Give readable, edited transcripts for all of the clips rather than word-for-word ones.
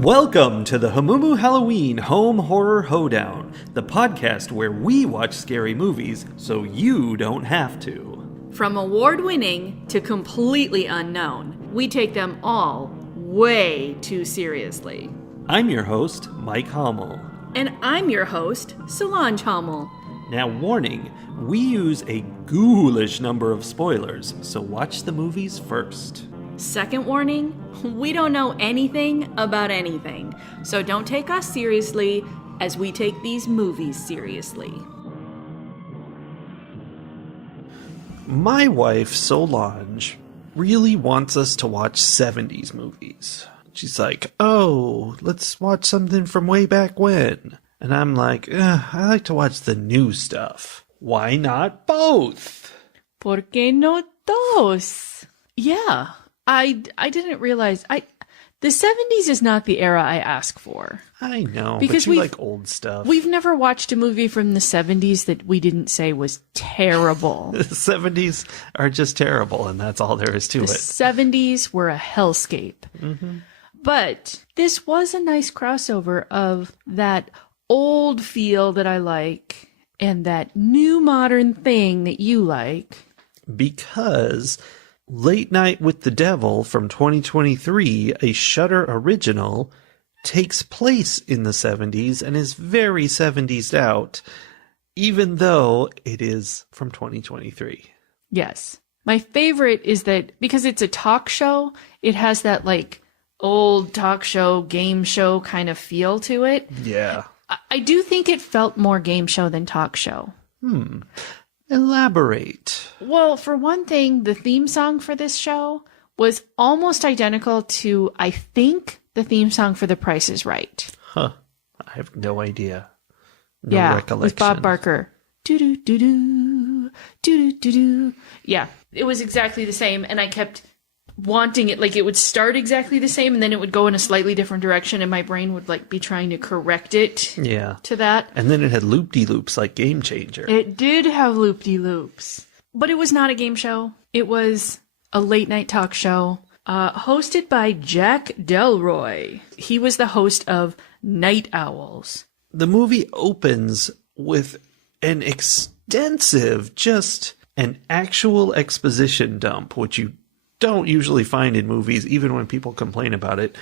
Welcome to the Hamumu Halloween Home Horror Hoedown, the podcast where we watch scary movies so you don't have to. From award-winning to completely unknown, we take them all way too seriously. I'm your host, Mike Hummel. And I'm your host, Solange Hummel. Now warning, we use a ghoulish number of spoilers, so watch the movies first. Second warning, we don't know anything about anything, so don't take us seriously as we take these movies seriously. My wife, Solange, really wants us to watch 70s movies. She's like, oh, let's watch something from way back when. And I'm like, I like to watch the new stuff. Why not both? ¿Por qué no dos? Yeah, I didn't realize... The 70s is not the era I ask for. I know, because but you like old stuff. We've never watched a movie from the 70s that we didn't say was terrible. The 70s are just terrible, and that's all there is to it. The 70s were a hellscape. Mm-hmm. But this was a nice crossover of that old feel that I like and that new modern thing that you like. Because Late Night with the Devil from 2023, a Shudder original, takes place in the 70s and is very 70s out, even though it is from 2023. Yes. My favorite is that because it's a talk show, it has that like old talk show, game show kind of feel to it. Yeah. I do think it felt more game show than talk show. Elaborate. Well, for one thing, the theme song for this show was almost identical to, I think, the theme song for The Price is Right. Huh. I have no idea. No recollection. With Bob Barker. Do-do-do-do, do-do-do-do. Yeah, it was exactly the same, and I kept wanting it, like it would start exactly the same, and then it would go in a slightly different direction, and my brain would like be trying to correct it to that. And then it had loop-de-loops like Game Changer. It did have loop-de-loops. But it was not a game show. It was a late-night talk show hosted by Jack Delroy. He was the host of Night Owls. The movie opens with an extensive, just an actual exposition dump, which you don't usually find in movies, even when people complain about it.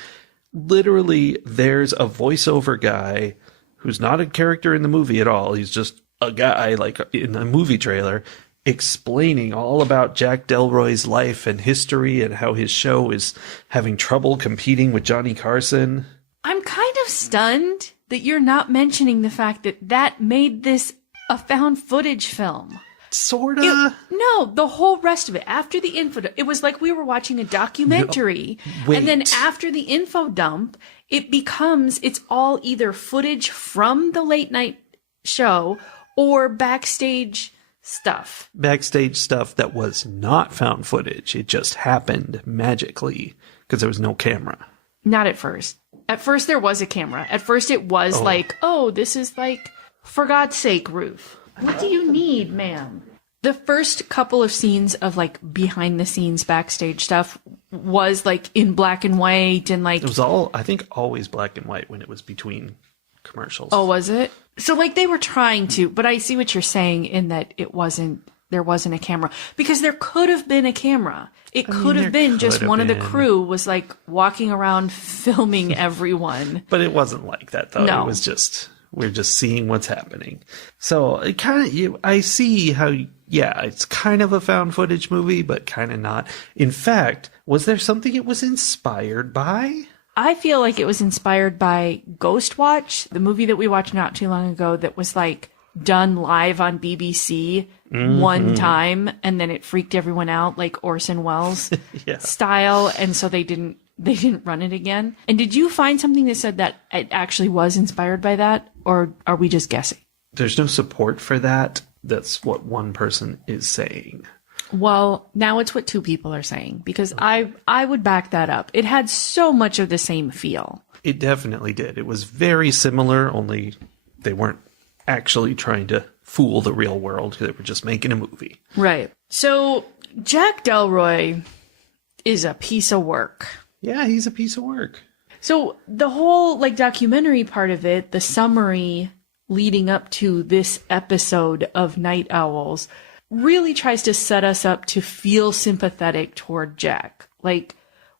Literally, there's a voiceover guy who's not a character in the movie at all. He's just a guy, like in a movie trailer, explaining all about Jack Delroy's life and history and how his show is having trouble competing with Johnny Carson. I'm kind of stunned that you're not mentioning the fact that made this a found footage film. Sorta. No, the whole rest of it. After the info, it was like we were watching a documentary. No, and then after the info dump, it's all either footage from the late night show or backstage stuff. Backstage stuff that was not found footage. It just happened magically because there was no camera. Not at first. At first there was a camera. At first it was this is like, for God's sake, Ruth. What do you need, ma'am? The first couple of scenes of like behind the scenes backstage stuff was like in black and white and like... It was all, I think, always black and white when it was between commercials. Oh, was it? So like they were trying to, but I see what you're saying in that there wasn't a camera. Because there could have been a camera. It could have been just one of the crew was like walking around filming everyone. But it wasn't like that though. No. It was just... We're just seeing what's happening. So it kind of, I see how, it's kind of a found footage movie, but kind of not. In fact, was there something it was inspired by? I feel like it was inspired by Ghostwatch, the movie that we watched not too long ago that was like done live on BBC one time, and then it freaked everyone out like Orson Welles style, and so they didn't run it again. And did you find something that said that it actually was inspired by that? Or are we just guessing? There's no support for that. That's what one person is saying. Well, now it's what two people are saying. Because I would back that up. It had so much of the same feel. It definitely did. It was very similar, only they weren't actually trying to fool the real world. They were just making a movie. Right. So Jack Delroy is a piece of work. Yeah, he's a piece of work. So the whole like documentary part of it, the summary leading up to this episode of Night Owls, really tries to set us up to feel sympathetic toward Jack. Like,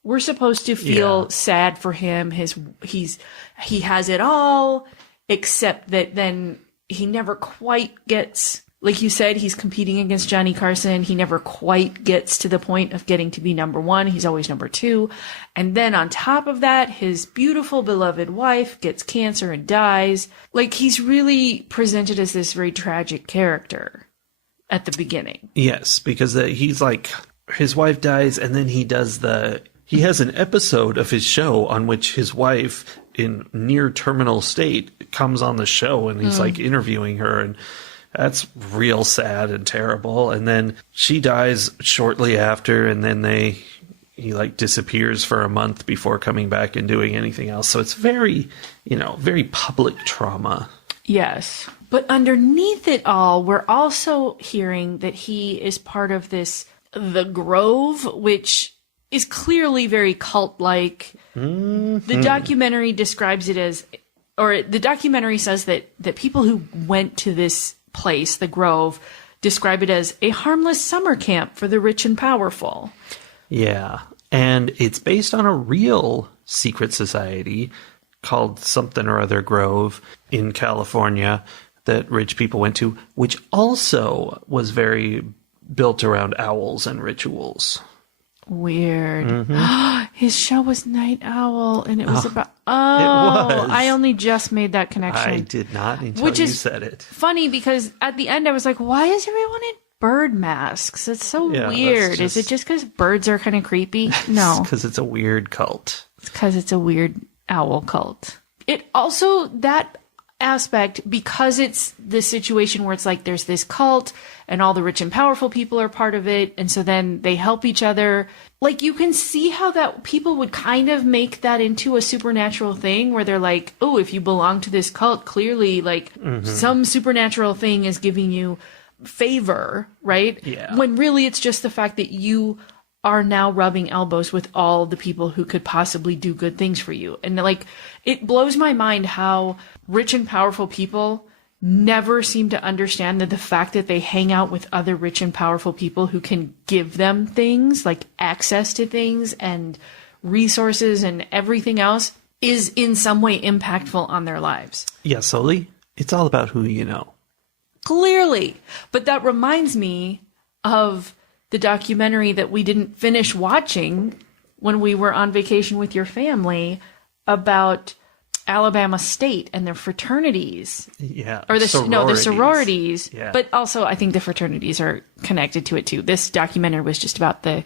we're supposed to feel sad for him. He has it all, except that then he never quite gets, like you said, he's competing against Johnny Carson. He never quite gets to the point of getting to be number one. He's always number two. And then on top of that, his beautiful, beloved wife gets cancer and dies. Like, he's really presented as this very tragic character at the beginning. Yes, because he's like, his wife dies, and then he has an episode of his show on which his wife, in near terminal state, comes on the show, and he's like interviewing her, and that's real sad and terrible. And then she dies shortly after, and then he like disappears for a month before coming back and doing anything else. So it's very, very public trauma. Yes. But underneath it all, we're also hearing that he is part of the Grove, which is clearly very cult-like. Mm-hmm. The documentary describes it as, or the documentary says that people who went to this place, the Grove, describe it as a harmless summer camp for the rich and powerful. Yeah. And it's based on a real secret society called something or other Grove in California that rich people went to, which also was very built around owls and rituals. Weird. Mm-hmm. His show was Night Owl, and it was about... it was. I only just made that connection. I did not until you said it. Funny, because at the end I was like, why is everyone in bird masks? It's so weird. Is it just because birds are kind of creepy? No. It's because it's a weird cult. It's because it's a weird owl cult. It also, that aspect, because it's this situation where it's like there's this cult and all the rich and powerful people are part of it, and so then they help each other. Like, you can see how that people would kind of make that into a supernatural thing where they're like, oh, if you belong to this cult, clearly like some supernatural thing is giving you favor, right? Yeah. When really it's just the fact that you are now rubbing elbows with all the people who could possibly do good things for you. And like, it blows my mind how rich and powerful people never seem to understand that the fact that they hang out with other rich and powerful people who can give them things, like access to things and resources and everything else, is in some way impactful on their lives. Yeah, Soli, it's all about who you know. Clearly. But that reminds me of the documentary that we didn't finish watching when we were on vacation with your family about Alabama State and their fraternities. Yeah. Or the sororities. Yeah. But also I think the fraternities are connected to it too. This documentary was just about the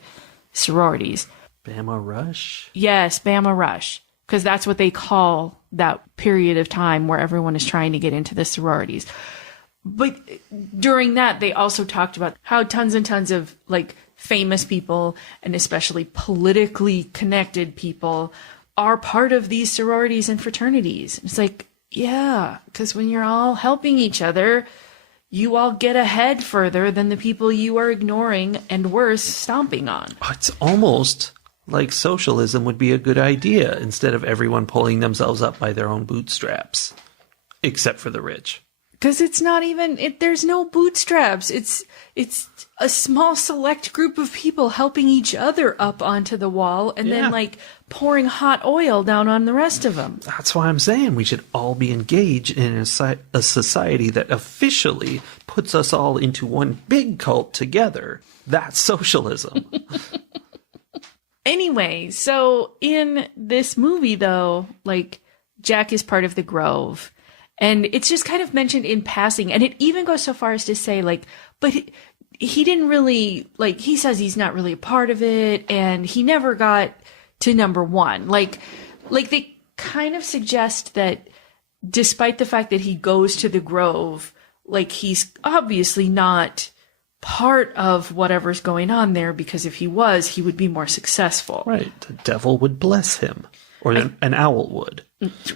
sororities. Bama Rush? Yes, Bama Rush. Because that's what they call that period of time where everyone is trying to get into the sororities. But during that, they also talked about how tons and tons of like famous people and especially politically connected people are part of these sororities and fraternities. It's like, yeah, because when you're all helping each other, you all get ahead further than the people you are ignoring and worse, stomping on. It's almost like socialism would be a good idea instead of everyone pulling themselves up by their own bootstraps, except for the rich. Because it's not even, there's no bootstraps. It's a small select group of people helping each other up onto the wall and then like pouring hot oil down on the rest of them. That's why I'm saying we should all be engaged in a society that officially puts us all into one big cult together. That's socialism. Anyway, so in this movie though, like Jack is part of the Grove. And it's just kind of mentioned in passing. And it even goes so far as to say, like, but he didn't really, like, he says he's not really a part of it. And he never got to number one. Like they kind of suggest that despite the fact that he goes to the Grove, like, he's obviously not part of whatever's going on there, because if he was, he would be more successful. Right. The devil would bless him. Or an owl would.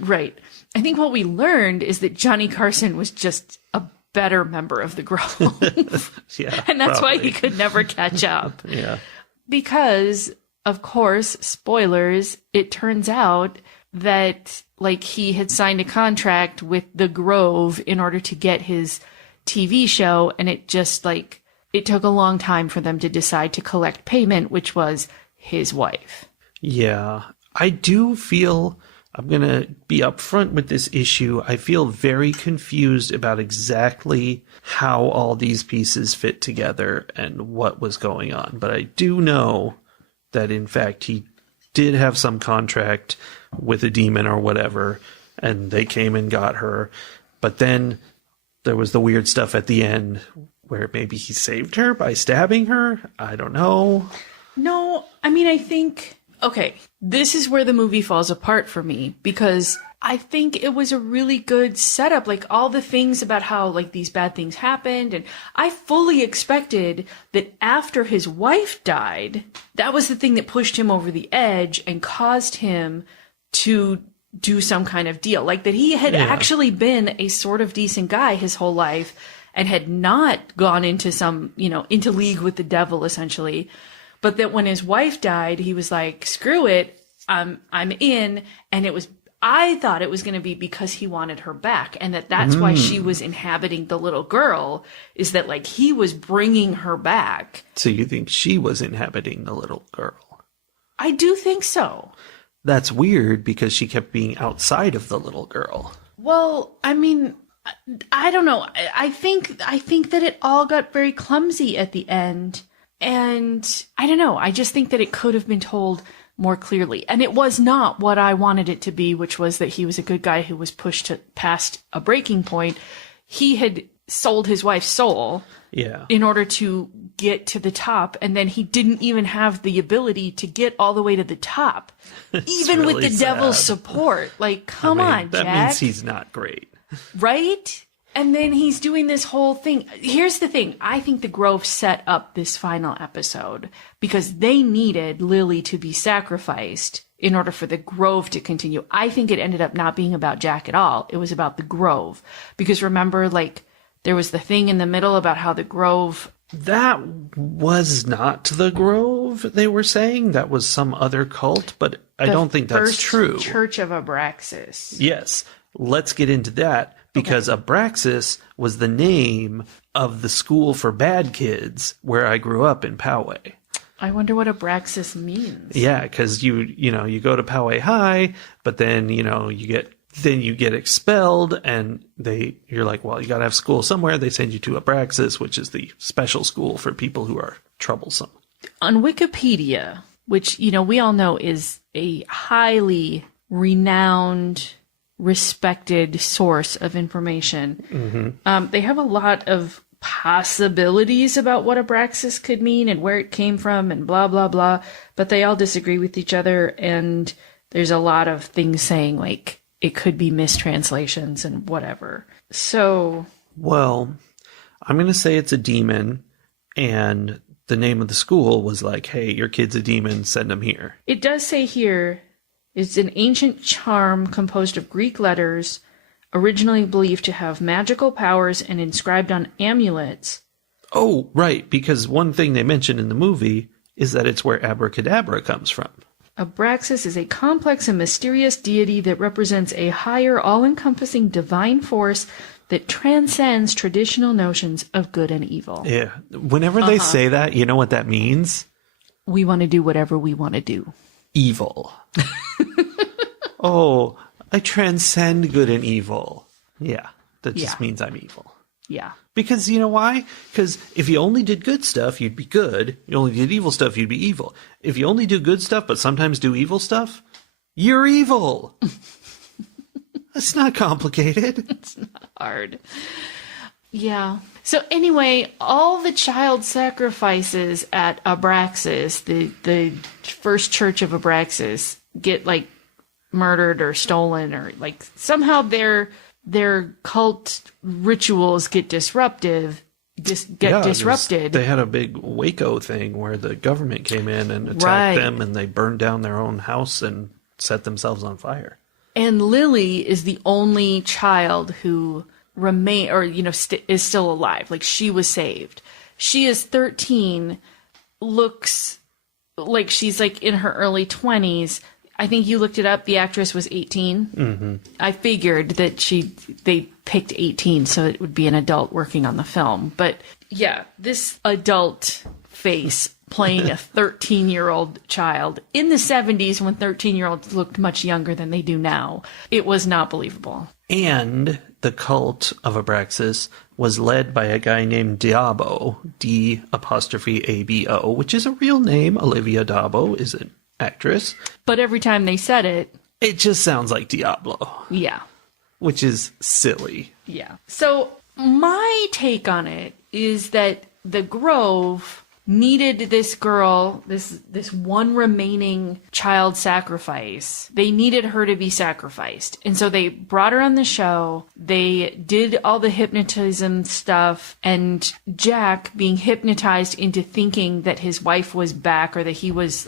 Right. I think what we learned is that Johnny Carson was just a better member of the Grove. Yeah. And that's why he could never catch up. Yeah. Because of course, spoilers, it turns out that like he had signed a contract with the Grove in order to get his TV show, and it just like it took a long time for them to decide to collect payment, which was his wife. Yeah, I do feel, I'm going to be upfront with this issue, I feel very confused about exactly how all these pieces fit together and what was going on. But I do know that, in fact, he did have some contract with a demon or whatever, and they came and got her. But then there was the weird stuff at the end where maybe he saved her by stabbing her. I don't know. No, I mean, I think, okay, this is where the movie falls apart for me, because I think it was a really good setup, like all the things about how like these bad things happened. And I fully expected that after his wife died, that was the thing that pushed him over the edge and caused him to do some kind of deal. Like that he had actually been a sort of decent guy his whole life and had not gone into some, you know, into league with the devil essentially. But that when his wife died, he was like, screw it, I'm in. And I thought it was going to be because he wanted her back, and that's why she was inhabiting the little girl, is that like he was bringing her back. So you think she was inhabiting the little girl? I do think so. That's weird because she kept being outside of the little girl. Well, I mean, I don't know. I think that it all got very clumsy at the end. And I don't know. I just think that it could have been told more clearly. And it was not what I wanted it to be, which was that he was a good guy who was pushed past a breaking point. He had sold his wife's soul in order to get to the top. And then he didn't even have the ability to get all the way to the top, even really with the devil's support. Like, come on, Jack. That means he's not great. Right? And then he's doing this whole thing. Here's the thing. I think the Grove set up this final episode because they needed Lily to be sacrificed in order for the Grove to continue. I think it ended up not being about Jack at all. It was about the Grove. Because remember, like, there was the thing in the middle about how the Grove... That was not the Grove, they were saying. That was some other cult, but I don't think that's true. The Church of Abraxas. Yes. Let's get into that. Because Abraxas was the name of the school for bad kids where I grew up in Poway. I wonder what Abraxas means. Yeah, because you go to Poway High, but then you get expelled, and you're like, well, you got to have school somewhere. They send you to Abraxas, which is the special school for people who are troublesome. On Wikipedia, which we all know is a highly renowned, respected source of information. They have a lot of possibilities about what Abraxas could mean and where it came from and blah, blah, blah. But they all disagree with each other. And there's a lot of things saying like it could be mistranslations and whatever. So. Well, I'm going to say it's a demon. And the name of the school was like, hey, your kid's a demon. Send him here. It does say here, it's an ancient charm composed of Greek letters, originally believed to have magical powers and inscribed on amulets. Oh, right, because one thing they mention in the movie is that it's where abracadabra comes from. Abraxas is a complex and mysterious deity that represents a higher, all-encompassing divine force that transcends traditional notions of good and evil. Yeah, whenever they say that, you know what that means? We want to do whatever we want to do. Evil. Oh, I transcend good and evil. Yeah, that just means I'm evil. Yeah. Because you know why? Because if you only did good stuff, you'd be good. You only did evil stuff, you'd be evil. If you only do good stuff, but sometimes do evil stuff, you're evil. That's not complicated. It's not hard. Yeah. So anyway, all the child sacrifices at Abraxas, the first church of Abraxas, get like murdered or stolen, or like somehow their cult rituals get disrupted. They had a big Waco thing where the government came in and attacked them, and they burned down their own house and set themselves on fire. And Lily is the only child who is still alive. Like, she was saved. She is 13, looks like she's like in her early 20s. I think you looked it up. The actress was 18. Mm-hmm. I figured that they picked 18 so it would be an adult working on the film. But yeah, this adult face playing a 13-year-old child in the 70s when 13-year-olds looked much younger than they do now. It was not believable. And the cult of Abraxas was led by a guy named Dabo, D''ABO, which is a real name. Olivia Dabo is an actress. But every time they said it, it just sounds like Diablo. Yeah. Which is silly. Yeah. So my take on it is that the Grove needed this girl, this one remaining child sacrifice. They needed her to be sacrificed. And so they brought her on the show. They did all the hypnotism stuff, and Jack being hypnotized into thinking that his wife was back, or that he was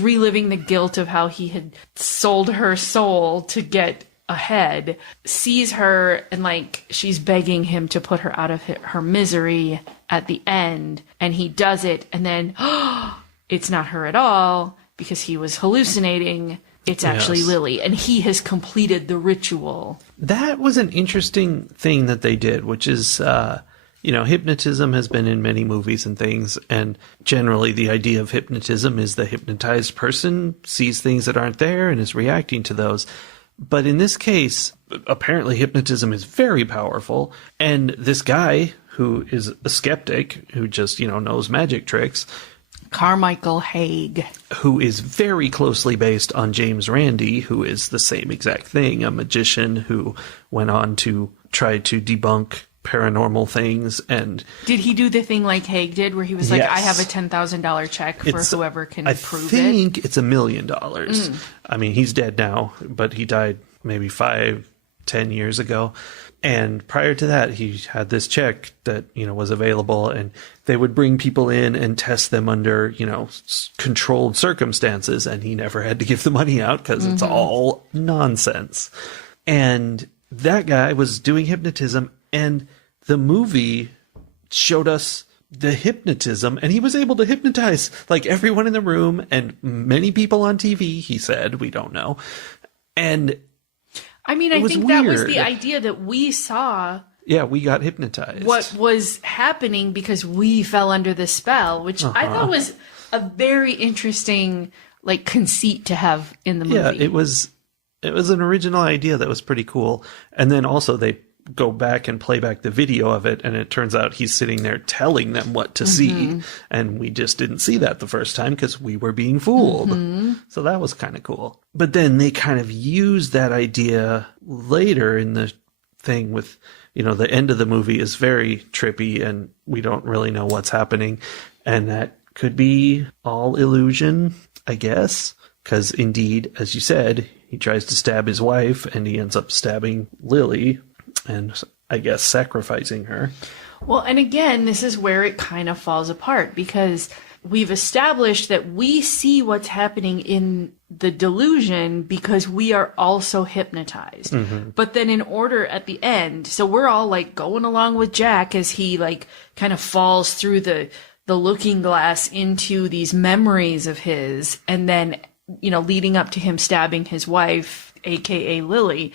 reliving the guilt of how he had sold her soul to get ahead, sees her and like she's begging him to put her out of her misery at the end, and he does it, and then it's not her at all because he was hallucinating. It's actually Lily, and he has completed the ritual. That was an interesting thing that they did, which is hypnotism has been in many movies and things, and generally the idea of hypnotism is the hypnotized person sees things that aren't there and is reacting to those. But in this case, apparently hypnotism is very powerful, and this guy who is a skeptic, who just, knows magic tricks, Carmichael Haig, who is very closely based on James Randi, who is the same exact thing, a magician who went on to try to debunk paranormal things. And did he do the thing like Haig did, where he was like, I have a $10,000 check for whoever can prove it? I think it's $1 million. I mean, he's dead now, but he died maybe 5-10 years ago. And prior to that, he had this check that, was available, and they would bring people in and test them under, controlled circumstances. And he never had to give the money out because it's all nonsense. And that guy was doing hypnotism, and the movie showed us the hypnotism, and he was able to hypnotize like everyone in the room and many people on TV, he said. We don't know. And I mean, I think that was the idea, that we saw. Yeah, we got hypnotized. What was happening because we fell under the spell, which I thought was a very interesting conceit to have in the movie. Yeah, it was an original idea that was pretty cool. And then also they go back and play back the video of it, and it turns out he's sitting there telling them what to see, and we just didn't see that the first time because we were being fooled. So that was kind of cool. But then they kind of used that idea later in the thing with, the end of the movie is very trippy, and we don't really know what's happening, and that could be all illusion, I guess, because indeed, as you said, he tries to stab his wife, and he ends up stabbing Lily, and I guess sacrificing her. Well, and again, this is where it kind of falls apart, because we've established that we see what's happening in the delusion because we are also hypnotized. But then in order at the end, so we're all going along with Jack as he kind of falls through the looking glass into these memories of his, and then, leading up to him stabbing his wife, aka Lily.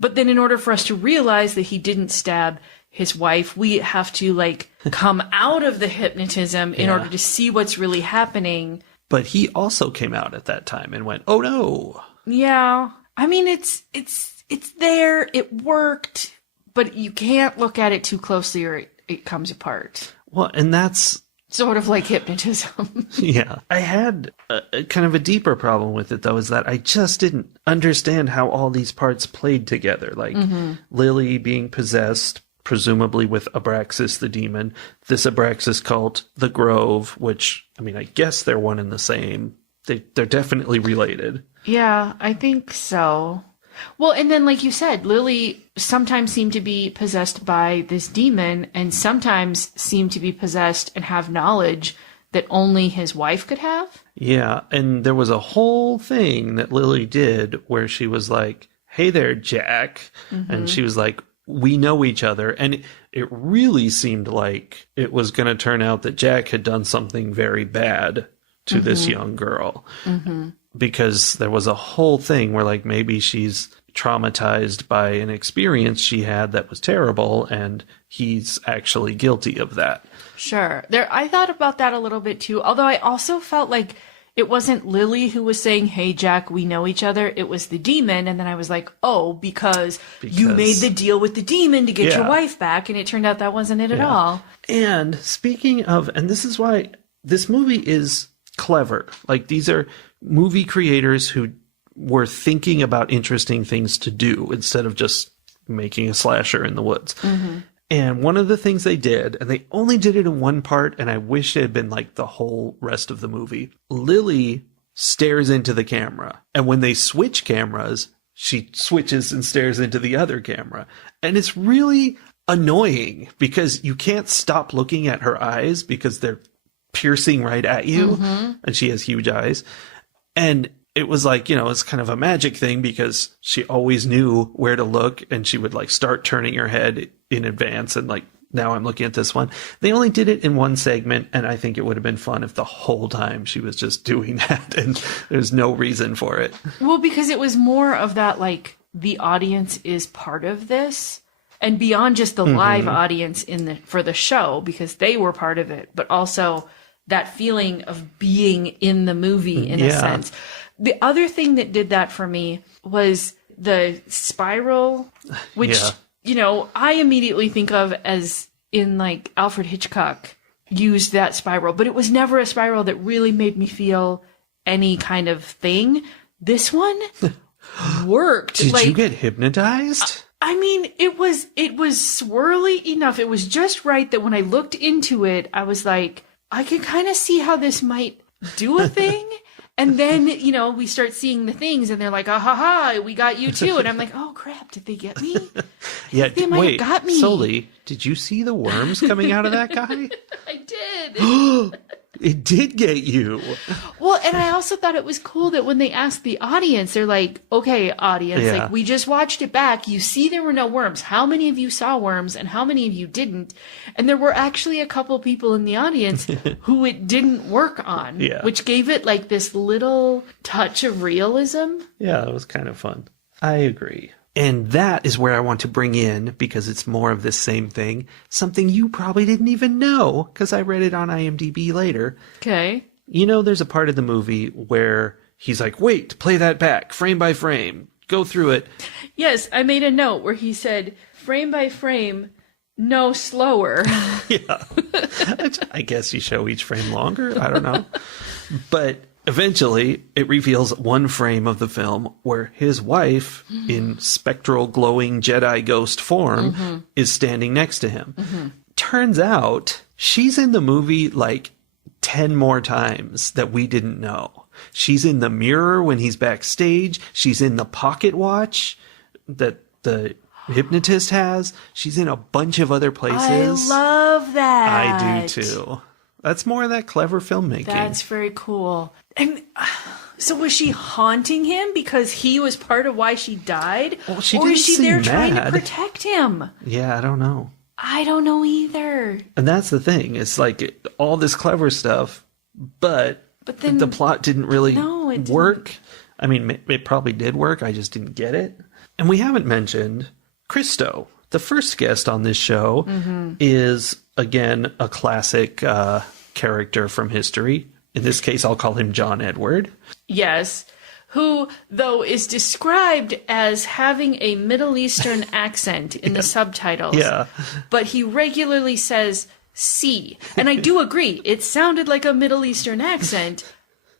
But then in order for us to realize that he didn't stab his wife, we have to come out of the hypnotism in order to see what's really happening. But he also came out at that time and went, "Oh no." Yeah. I mean, it's there. It worked, but you can't look at it too closely or it comes apart. Well, and that's sort of like hypnotism. Yeah. I had a kind of a deeper problem with it, though, is that I just didn't understand how all these parts played together. Lily being possessed, presumably with Abraxas the demon, this Abraxas cult, the Grove, which, I mean, I guess they're one and the same. They're definitely related. Yeah, I think so. Well, and then, like you said, Lily sometimes seemed to be possessed by this demon, and sometimes seemed to be possessed and have knowledge that only his wife could have. Yeah, and there was a whole thing that Lily did where she was like, "Hey there, Jack." And she was like, "We know each other." And it really seemed like it was going to turn out that Jack had done something very bad to this young girl. Because there was a whole thing where like maybe she's traumatized by an experience she had that was terrible, and he's actually guilty of that. Sure. I thought about that a little bit too, although I also felt like it wasn't Lily who was saying, hey, Jack, we know each other. It was the demon. And then I was like, oh, because you made the deal with the demon to get your wife back. And it turned out that wasn't it at all. And speaking of, and this is why this movie is clever. Like, these are movie creators who were thinking about interesting things to do instead of just making a slasher in the woods. And one of the things they did, and they only did it in one part, and I wish it had been like the whole rest of the movie. Lily stares into the camera, and when they switch cameras, she switches and stares into the other camera. And it's really annoying because you can't stop looking at her eyes because they're piercing right at you, and she has huge eyes. And it was like, you know, it's kind of a magic thing because she always knew where to look, and she would like start turning her head in advance, and like, now I'm looking at this one. They only did it in one segment, and I think it would have been fun if the whole time she was just doing that and there's no reason for it. Well, because it was more of that, like, the audience is part of this, and beyond just the live audience for the show, because they were part of it, but also that feeling of being in the movie in a sense. The other thing that did that for me was the spiral, which, you know, I immediately think of as in like Alfred Hitchcock used that spiral, but it was never a spiral that really made me feel any kind of thing. This one worked. Did you get hypnotized? I mean, it was swirly enough. It was just right that when I looked into it, I was like, I can kind of see how this might do a thing. And then, you know, we start seeing the things, and they're like, ah, ha, ha, we got you too. And I'm like, oh, crap, did they get me? They might have got me. Sully, did you see the worms coming out of that guy? I did. It did get you. Well, and I also thought it was cool that when they asked the audience, they're like, okay, audience, like, we just watched it back. You see there were no worms. How many of you saw worms and how many of you didn't? And there were actually a couple people in the audience who it didn't work on, which gave it like this little touch of realism. Yeah, it was kind of fun. I agree. And that is where I want to bring in, because it's more of this same thing, something you probably didn't even know, because I read it on IMDb later. Okay. You know, there's a part of the movie where he's like, wait, play that back, frame by frame, go through it. Yes, I made a note where he said, frame by frame, no slower. Yeah. I guess you show each frame longer. I don't know. But eventually, it reveals one frame of the film where his wife, in spectral, glowing Jedi ghost form, is standing next to him. Turns out, she's in the movie like 10 more times that we didn't know. She's in the mirror when he's backstage. She's in the pocket watch that the hypnotist has. She's in a bunch of other places. I love that. I do too. That's more of that clever filmmaking. That's very cool. And so was she haunting him because he was part of why she died? Well, she or didn't is she seem there mad. trying to protect him? Yeah, I don't know. I don't know either. And that's the thing. It's like all this clever stuff, but then the plot didn't really work. I mean, it probably did work. I just didn't get it. And we haven't mentioned Christo. The first guest on this show is, again, a classic character from history. In this case, I'll call him John Edward. Yes. Who, though, is described as having a Middle Eastern accent in the subtitles. Yeah. But he regularly says "see." And I do agree. It sounded like a Middle Eastern accent,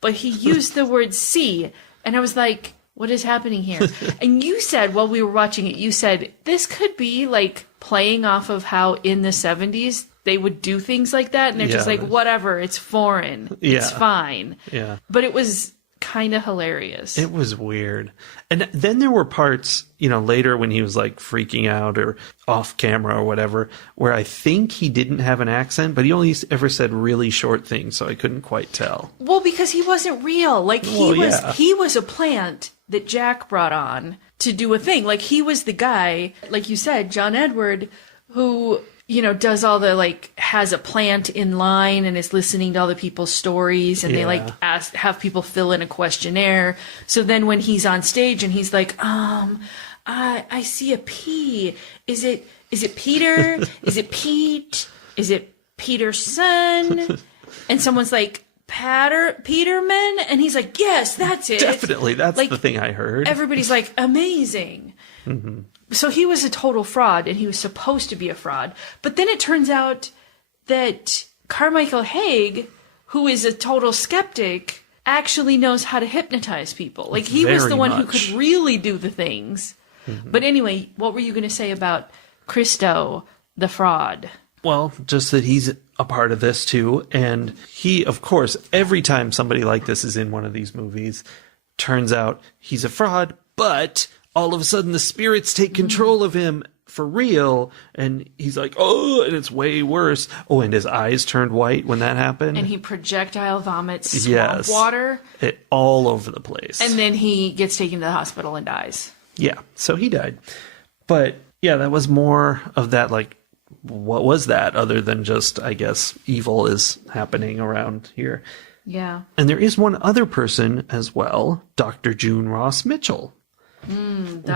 but he used the word "see." And I was like, what is happening here? And you said, while we were watching it, you said, this could be like playing off of how in the 70s they would do things like that. And they're just like, whatever, it's foreign. It's fine. Yeah. But it was kind of hilarious. It was weird. And then there were parts, you know, later when he was like freaking out or off camera or whatever, where I think he didn't have an accent, but he only ever said really short things, so I couldn't quite tell. Well, because he wasn't real. Like he was a plant that Jack brought on to do a thing. Like he was the guy, like you said, John Edward, who, does all the, like, has a plant in line and is listening to all the people's stories, and they, like, have people fill in a questionnaire. So then when he's on stage and he's like, I see a P. Is it Peter? Is it Pete? Is it Peterson? And someone's like, Peterman? And he's like, yes, that's it. Definitely. That's like, the thing I heard. Everybody's like, amazing. Mm-hmm. So he was a total fraud, and he was supposed to be a fraud. But then it turns out that Carmichael Haig, who is a total skeptic, actually knows how to hypnotize people. Like, he was the one who could really do the things. Mm-hmm. But anyway, what were you going to say about Christo, the fraud? Well, just that he's a part of this too. And he, of course, every time somebody like this is in one of these movies, turns out he's a fraud, but all of a sudden the spirits take control of him for real. And he's like, oh, and it's way worse. Oh, and his eyes turned white when that happened. And he projectile vomits swamp water. All over the place. And then he gets taken to the hospital and dies. Yeah, so he died. But yeah, that was more of that, like, what was that other than just, I guess, evil is happening around here. Yeah. And there is one other person as well, Dr. June Ross Mitchell.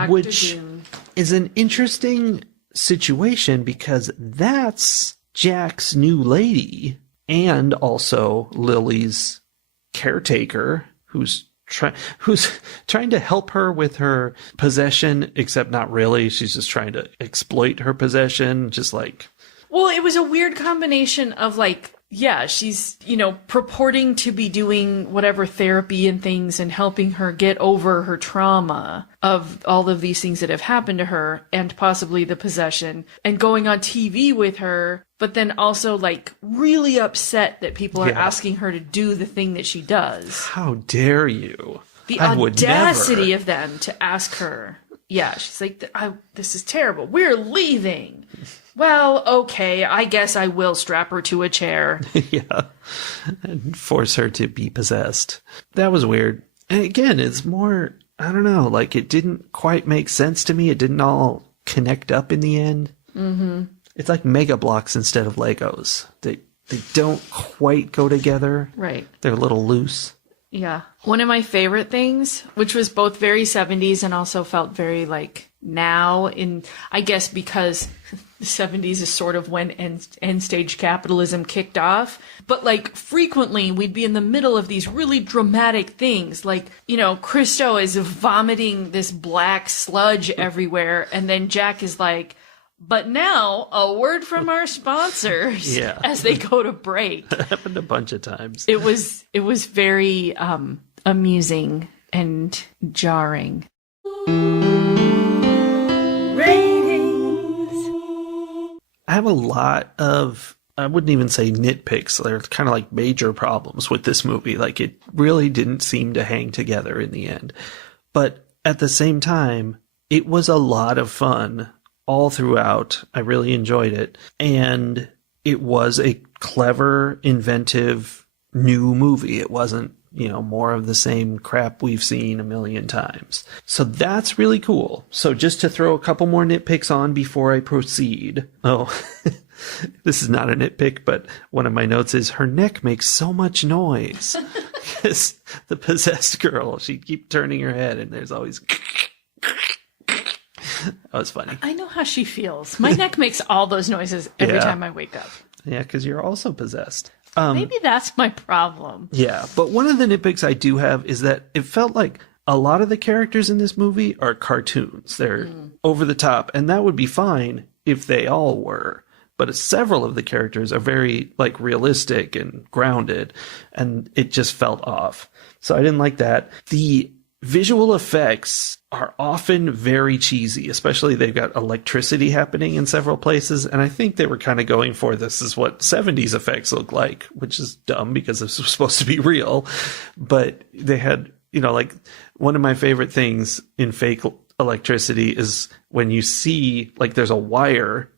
Which June is an interesting situation because that's Jack's new lady and also Lily's caretaker who's trying to help her with her possession, except not really. She's just trying to exploit her possession, just like... Well, it was a weird combination of, like, yeah, she's, purporting to be doing whatever therapy and things and helping her get over her trauma of all of these things that have happened to her and possibly the possession, and going on TV with her, but then also, like, really upset that people are asking her to do the thing that she does. How dare you? The audacity of them to ask her. Yeah, she's like, this is terrible. We're leaving. Well, okay, I guess I will strap her to a chair. Yeah, and force her to be possessed. That was weird. And again, it's more, I don't know, like, it didn't quite make sense to me. It didn't all connect up in the end. Mm-hmm. It's like Mega Blocks instead of Legos. They don't quite go together. Right. They're a little loose. Yeah. One of my favorite things, which was both very 70s and also felt very, like, now in, I guess because the 70s is sort of when end stage capitalism kicked off. But, like, frequently we'd be in the middle of these really dramatic things. Like, Christo is vomiting this black sludge everywhere. And then Jack is like, but now a word from our sponsors as they go to break. That happened a bunch of times. It was very amusing and jarring. I have a lot of, I wouldn't even say nitpicks. They're kind of like major problems with this movie. Like, it really didn't seem to hang together in the end. But at the same time, it was a lot of fun all throughout. I really enjoyed it. And it was a clever, inventive, new movie. It wasn't, more of the same crap we've seen a million times. So that's really cool. So just to throw a couple more nitpicks on before I proceed. Oh, this is not a nitpick, but one of my notes is her neck makes so much noise. Because the possessed girl, she'd keep turning her head and there's always... That was funny. I know how she feels. My neck makes all those noises every time I wake up. Yeah, because you're also possessed. Maybe that's my problem. Yeah, but one of the nitpicks I do have is that it felt like a lot of the characters in this movie are cartoons. They're over the top, and that would be fine if they all were. But several of the characters are very, like, realistic and grounded, and it just felt off. So I didn't like that. The visual effects are often very cheesy, especially they've got electricity happening in several places. And I think they were kind of going for this is what 70s effects look like, which is dumb because this was supposed to be real. But they had, like, one of my favorite things in fake electricity is when you see, like, there's a wire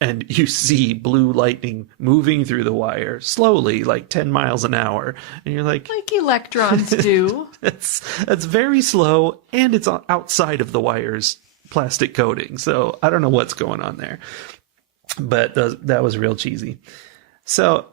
and you see blue lightning moving through the wire slowly, like 10 miles an hour. And you're like electrons do. That's very slow, and it's outside of the wire's plastic coating. So I don't know what's going on there. But that was real cheesy. So,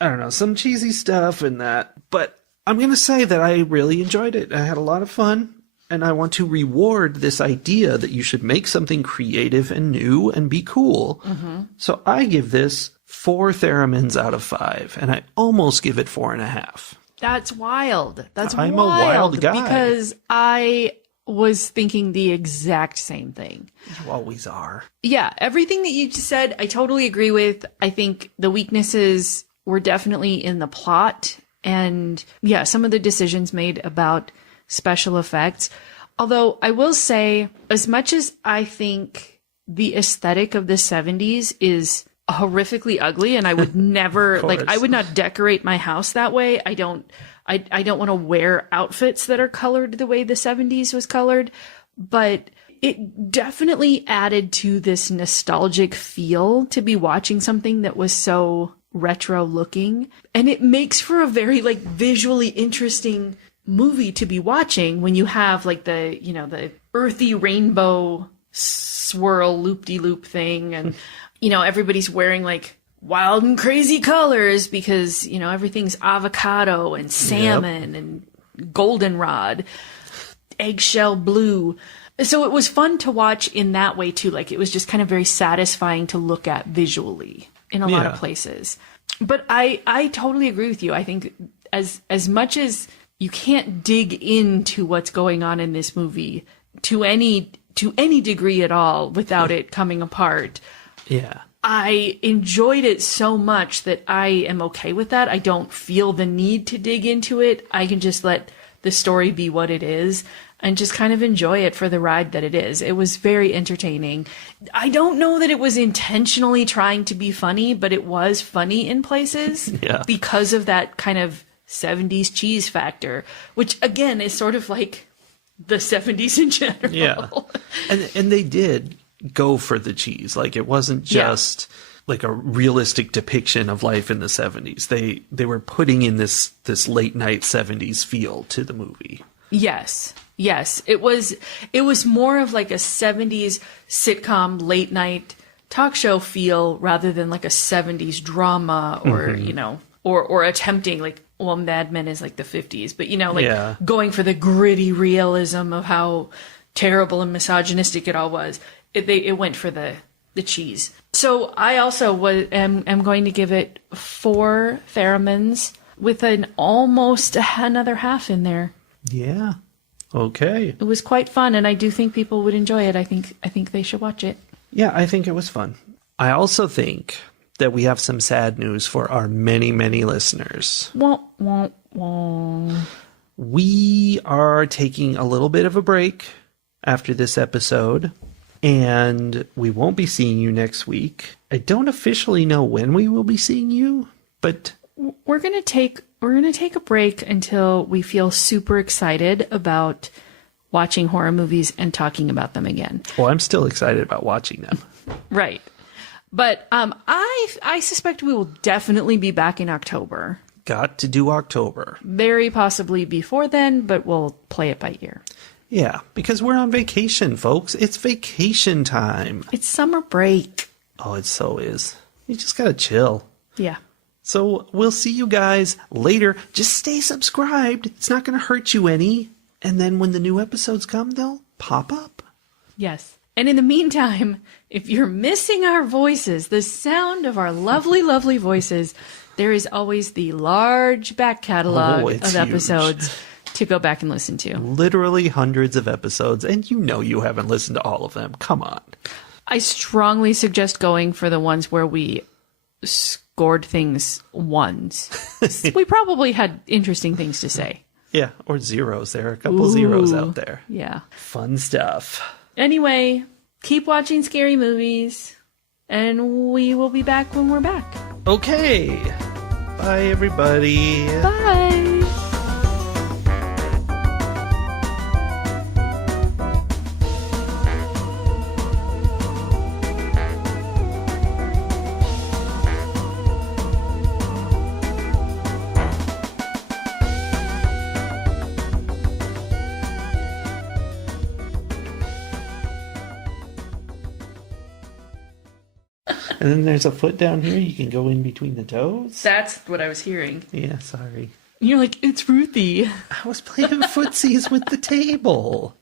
I don't know, some cheesy stuff and that. But I'm going to say that I really enjoyed it. I had a lot of fun. And I want to reward this idea that you should make something creative and new and be cool. Mm-hmm. So I give this 4 theremins out of 5. And I almost give it 4.5. That's wild. I'm a wild guy. Because I was thinking the exact same thing. You always are. Yeah, everything that you just said, I totally agree with. I think the weaknesses were definitely in the plot. And yeah, some of the decisions made about special effects. Although I will say, as much as I think the aesthetic of the 70s is horrifically ugly, and I would never, I would not decorate my house that way. I don't want to wear outfits that are colored the way the 70s was colored, but it definitely added to this nostalgic feel to be watching something that was so retro looking. And it makes for a very visually interesting movie to be watching when you have the earthy rainbow swirl loop-de-loop thing, and everybody's wearing wild and crazy colors because everything's avocado and salmon and goldenrod, eggshell blue. So it was fun to watch in that way too. It was just kind of very satisfying to look at visually in a lot of places. But I totally agree with you. I think as much as you can't dig into what's going on in this movie to any degree at all without it coming apart. Yeah. I enjoyed it so much that I am okay with that. I don't feel the need to dig into it. I can just let the story be what it is and just kind of enjoy it for the ride that it is. It was very entertaining. I don't know that it was intentionally trying to be funny, but it was funny in places because of that kind of 70s cheese factor, which again is sort of like the 70s in general. Yeah. And they did go for the cheese. It wasn't just a realistic depiction of life in the 70s. They were putting in this late night 70s feel to the movie. Yes. It was more of a 70s sitcom late night talk show feel rather than a 70s drama or, or attempting Mad Men is the 50s, but going for the gritty realism of how terrible and misogynistic it all was. It went for the cheese. So I also am going to give it 4 theremins with an almost another half in there. Yeah. Okay. It was quite fun, and I do think people would enjoy it. I think they should watch it. Yeah, I think it was fun. I also think that we have some sad news for our many, many listeners. Wah, wah, wah. We are taking a little bit of a break after this episode, and we won't be seeing you next week. I don't officially know when we will be seeing you, but we're going to take a break until we feel super excited about watching horror movies and talking about them again. Well, I'm still excited about watching them. Right. But I suspect we will definitely be back in October. Got to do October. Very possibly before then, but we'll play it by ear. Yeah, because we're on vacation, folks. It's vacation time. It's summer break. Oh, it so is. You just gotta chill. Yeah. So we'll see you guys later. Just stay subscribed. It's not gonna hurt you any. And then when the new episodes come, they'll pop up. Yes. And in the meantime, if you're missing our voices, the sound of our lovely, lovely voices, there is always the large back catalog of episodes to go back and listen to. Literally hundreds of episodes, and you haven't listened to all of them. Come on. I strongly suggest going for the ones where we scored things ones. We probably had interesting things to say. Yeah, or zeros. There are a couple zeros out there. Yeah. Fun stuff. Anyway, keep watching scary movies, and we will be back when we're back. Okay. Bye, everybody. Bye. And then there's a foot down here. You can go in between the toes. That's what I was hearing. Yeah, sorry. You're like, it's Ruthie. I was playing footsies with the table.